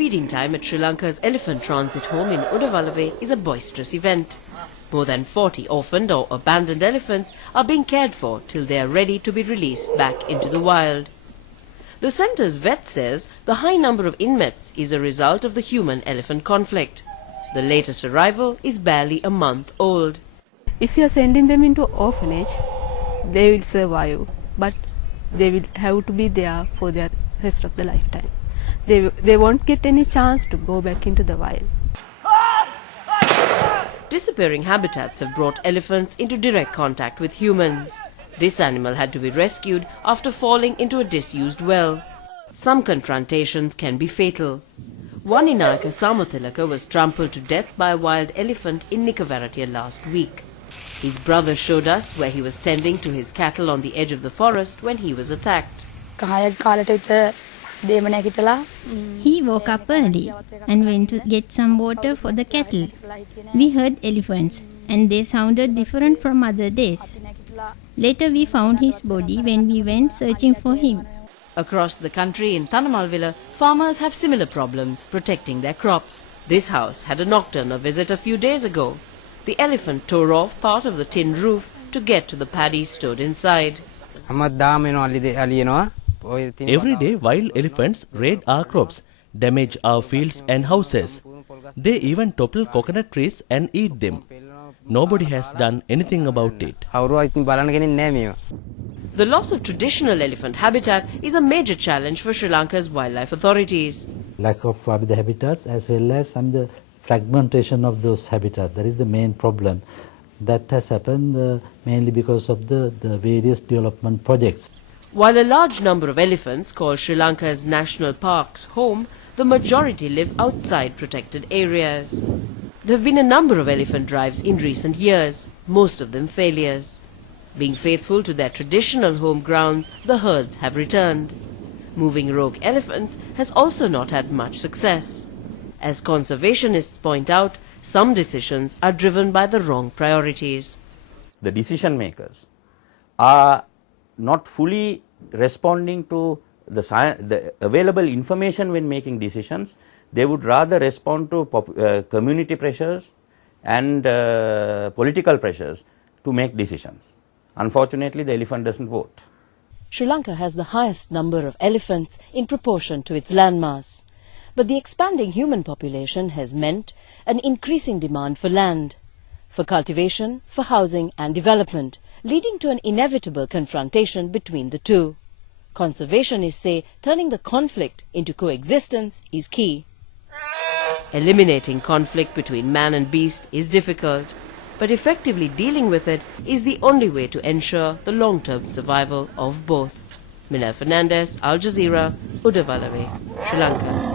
feeding time at Sri Lanka's Elephant Transit Home in Udawalawe is a boisterous event. More than 40 orphaned or abandoned elephants are being cared for till they are ready to be released back into the wild. The centre's vet says the high number of inmates is a result of the human-elephant conflict. The latest arrival is barely a month old. If you are sending them into orphanage, they will survive, but they will have to be there for their rest of the lifetime. They won't get any chance to go back into the wild. Disappearing habitats have brought elephants into direct contact with humans. This animal had to be rescued after falling into a disused well. Some confrontations can be fatal. One in Samathalaka was trampled to death by a wild elephant in Nikavaratia last week. His brother showed us where he was tending to his cattle on the edge of the forest when he was attacked. He woke up early and went to get some water for the cattle. We heard elephants and they sounded different from other days. Later we found his body when we went searching for him. Across the country in Thanamalvila, farmers have similar problems protecting their crops. This house had a nocturnal visit a few days ago. The elephant tore off part of the tin roof to get to the paddy stored inside. Every day, wild elephants raid our crops, damage our fields and houses. They even topple coconut trees and eat them. Nobody has done anything about it. The loss of traditional elephant habitat is a major challenge for Sri Lanka's wildlife authorities. Lack of habitats as well as the fragmentation of those habitats. That is the main problem. That has happened mainly because of the various development projects. While a large number of elephants call Sri Lanka's national parks home, the majority live outside protected areas. There have been a number of elephant drives in recent years, most of them failures. Being faithful to their traditional home grounds, the herds have returned. Moving rogue elephants has also not had much success. As conservationists point out, some decisions are driven by the wrong priorities. The decision makers are not fully responding to the available information when making decisions. They would rather respond to community pressures and political pressures to make decisions. Unfortunately, the elephant doesn't vote. Sri Lanka has the highest number of elephants in proportion to its landmass. But the expanding human population has meant an increasing demand for land, for cultivation, for housing and development, leading to an inevitable confrontation between the two. Conservationists say turning the conflict into coexistence is key. Eliminating conflict between man and beast is difficult, but effectively dealing with it is the only way to ensure the long-term survival of both. Minna Fernandez, Al Jazeera, Udawalawe, Sri Lanka.